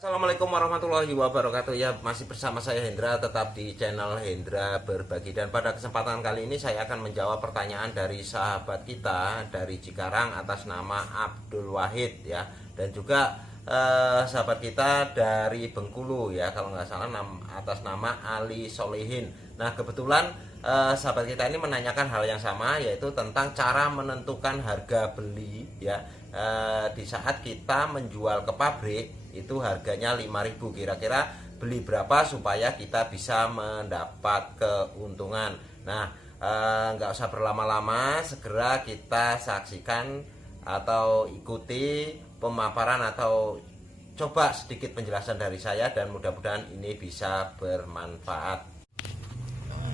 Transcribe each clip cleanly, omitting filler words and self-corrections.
Assalamualaikum warahmatullahi wabarakatuh. Ya, masih bersama saya Hendra, tetap di channel Hendra Berbagi. Dan pada kesempatan kali ini saya akan menjawab pertanyaan dari sahabat kita dari Cikarang atas nama Abdul Wahid ya. Dan juga sahabat kita dari Bengkulu ya, kalau nggak salah atas nama Ali Solehin. Nah, kebetulan sahabat kita ini menanyakan hal yang sama, yaitu tentang cara menentukan harga beli ya. Di saat kita menjual ke pabrik itu harganya 5.000, kira-kira beli berapa supaya kita bisa mendapat keuntungan. Nah, nggak usah berlama-lama, segera kita saksikan atau ikuti pemaparan atau coba sedikit penjelasan dari saya, dan mudah-mudahan ini bisa bermanfaat.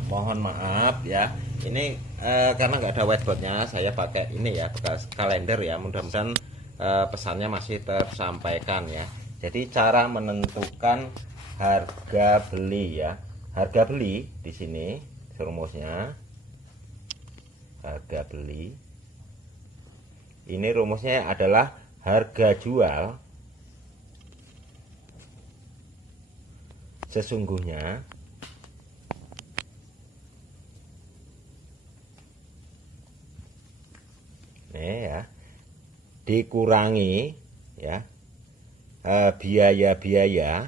Mohon maaf ya, ini karena nggak ada whiteboardnya, saya pakai ini ya, bekas kalender ya. Mudah-mudahan pesannya masih tersampaikan ya. Jadi cara menentukan harga beli ya, harga beli di sini rumusnya. Harga beli ini rumusnya adalah harga jual sesungguhnya ya dikurangi ya biaya-biaya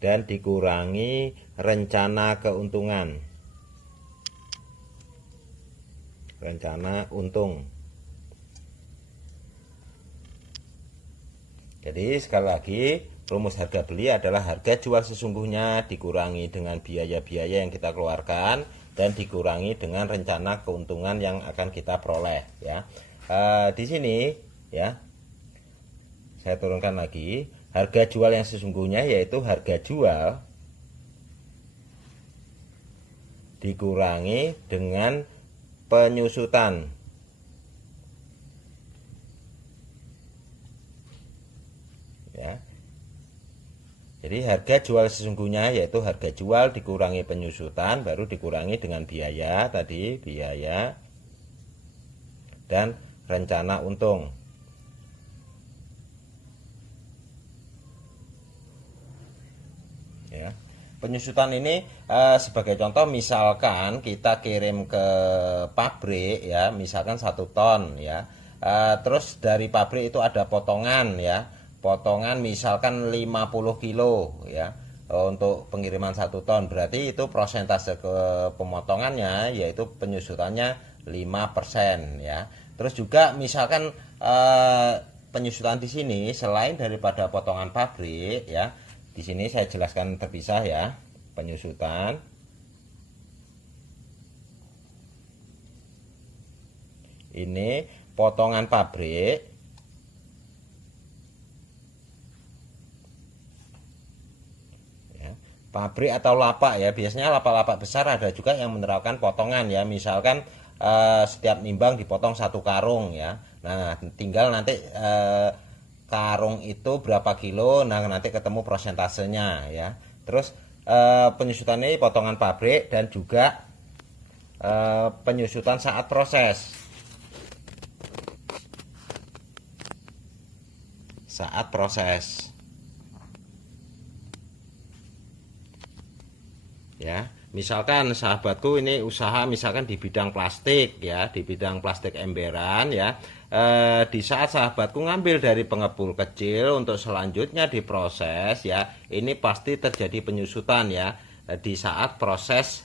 dan dikurangi rencana keuntungan, rencana untung. Jadi sekali lagi, rumus harga beli adalah harga jual sesungguhnya dikurangi dengan biaya-biaya yang kita keluarkan dan dikurangi dengan rencana keuntungan yang akan kita peroleh ya. Di sini ya, saya turunkan lagi, harga jual yang sesungguhnya yaitu harga jual dikurangi dengan penyusutan ya. Jadi harga jual sesungguhnya yaitu harga jual dikurangi penyusutan baru dikurangi dengan biaya tadi, biaya dan rencana untung. Ya. Penyusutan ini sebagai contoh, misalkan kita kirim ke pabrik ya, misalkan 1 ton ya. Terus dari pabrik itu ada potongan ya. Potongan misalkan 50 kilo ya, untuk pengiriman 1 ton, berarti itu prosentase ke pemotongannya yaitu penyusutannya 5% ya. Terus juga misalkan penyusutan di sini selain daripada potongan pabrik ya, di sini saya jelaskan terpisah ya, penyusutan ini potongan pabrik pabrik atau lapak ya, biasanya lapak-lapak besar ada juga yang menerapkan potongan ya, misalkan setiap nimbang dipotong 1 karung ya. Nah, tinggal nanti karung itu berapa kilo, nah nanti ketemu prosentasenya ya. Terus penyusutan ini potongan pabrik dan juga penyusutan saat proses. Saat proses. Ya, misalkan sahabatku ini usaha misalkan di bidang plastik ya, di bidang plastik emberan ya. Di saat sahabatku ngambil dari pengepul kecil untuk selanjutnya diproses ya, ini pasti terjadi penyusutan ya. Di saat proses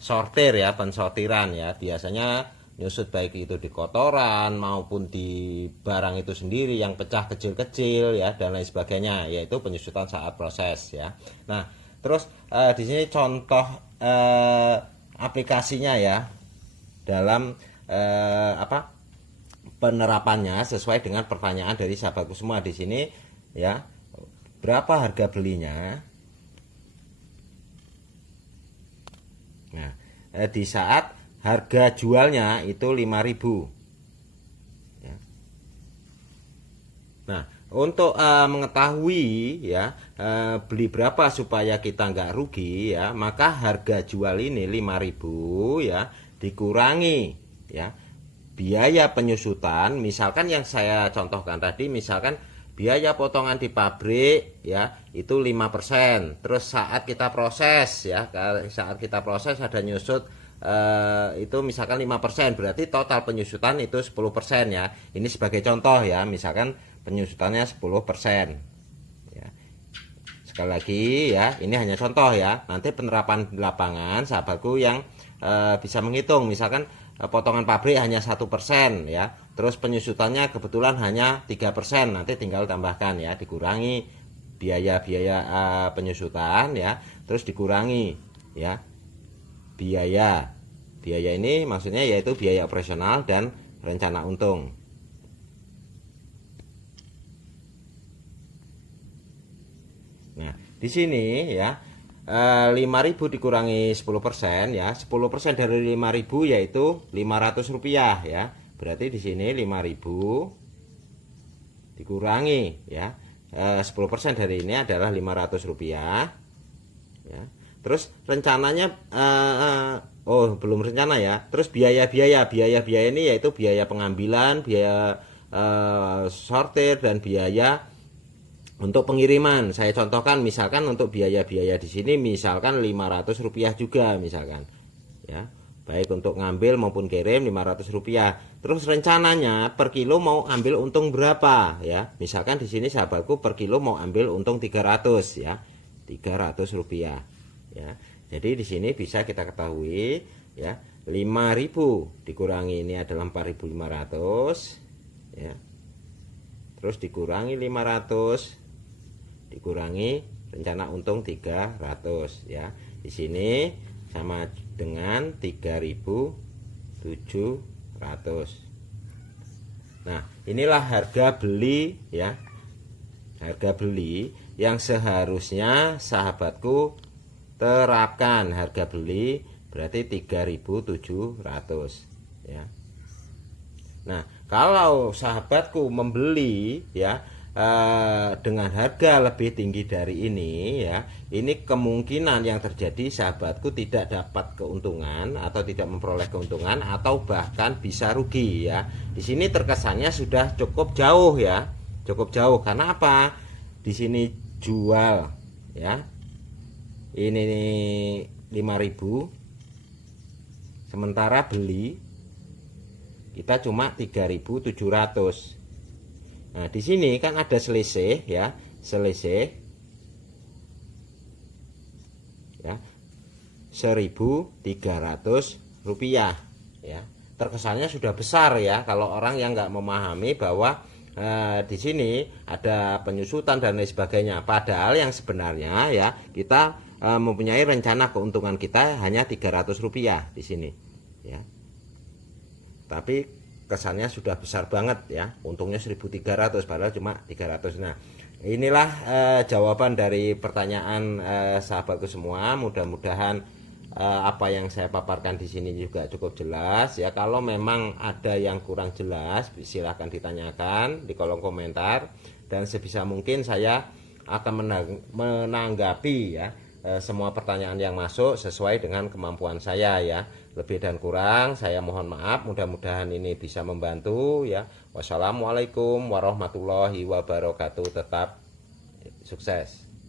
sortir ya, pensortiran ya, biasanya nyusut baik itu di kotoran maupun di barang itu sendiri yang pecah kecil-kecil ya, dan lain sebagainya, yaitu penyusutan saat proses ya. Nah, terus di sini contoh aplikasinya ya, dalam penerapannya sesuai dengan pertanyaan dari sahabatku semua di sini ya. Berapa harga belinya? Nah, di saat harga jualnya itu 5.000 ya. Nah, untuk mengetahui ya beli berapa supaya kita nggak rugi ya, maka harga jual ini 5.000 ya dikurangi ya biaya penyusutan. Misalkan yang saya contohkan tadi, misalkan biaya potongan di pabrik ya itu 5%. Terus saat kita proses ya, saat kita proses ada nyusut itu misalkan 5%, berarti total penyusutan itu 10% ya. Ini sebagai contoh ya, misalkan penyusutannya 10%. Ya. Sekali lagi ya, ini hanya contoh ya. Nanti penerapan di lapangan sahabatku yang bisa menghitung, misalkan potongan pabrik hanya 1% ya, terus penyusutannya kebetulan hanya 3%, nanti tinggal tambahkan ya, dikurangi biaya-biaya penyusutan ya, terus dikurangi ya biaya ini maksudnya yaitu biaya operasional dan rencana untung. Nah di sini ya 5.000 dikurangi 10% ya, 10% dari 5.000 yaitu Rp500 ya. Berarti di sini 5.000 dikurangi ya 10% dari ini adalah Rp500 ya. Terus rencananya belum rencana ya. Terus biaya ini yaitu biaya pengambilan, biaya sortir dan biaya untuk pengiriman. Saya contohkan misalkan untuk biaya-biaya di sini misalkan Rp500 juga misalkan. Ya. Baik untuk ngambil maupun kirim Rp500. Terus rencananya per kilo mau ambil untung berapa ya? Misalkan di sini sahabatku per kilo mau ambil untung 300 ya. Rp300 ya. Jadi di sini bisa kita ketahui ya, 5.000 dikurangi ini adalah 4.500 ya. Terus dikurangi 500 dikurangi rencana untung 300 ya. Di sini sama dengan 3.700. Nah, inilah harga beli ya. Harga beli yang seharusnya sahabatku terapkan. Harga beli berarti 3.700 ya. Nah, kalau sahabatku membeli ya dengan harga lebih tinggi dari ini ya, ini kemungkinan yang terjadi sahabatku tidak dapat keuntungan atau tidak memperoleh keuntungan atau bahkan bisa rugi ya. Di sini terkesannya sudah cukup jauh ya, cukup jauh. Karena apa? Di sini jual ya, ini 5.000, sementara beli kita cuma 3.700. Nah, di sini kan ada selisih ya, selisih ya Rp1.300 ya. Terkesannya sudah besar ya kalau orang yang nggak memahami bahwa di sini ada penyusutan dan lain sebagainya. Padahal yang sebenarnya ya kita mempunyai rencana keuntungan kita hanya Rp300 di sini ya. Tapi kesannya sudah besar banget ya, untungnya 1.300 padahal cuma 300. Nah inilah jawaban dari pertanyaan sahabatku semua. Mudah-mudahan apa yang saya paparkan di sini juga cukup jelas ya. Kalau memang ada yang kurang jelas silahkan ditanyakan di kolom komentar, dan sebisa mungkin saya akan menanggapi ya semua pertanyaan yang masuk sesuai dengan kemampuan saya ya. Lebih dan kurang saya mohon maaf. Mudah-mudahan ini bisa membantu ya. Wassalamualaikum warahmatullahi wabarakatuh. Tetap sukses.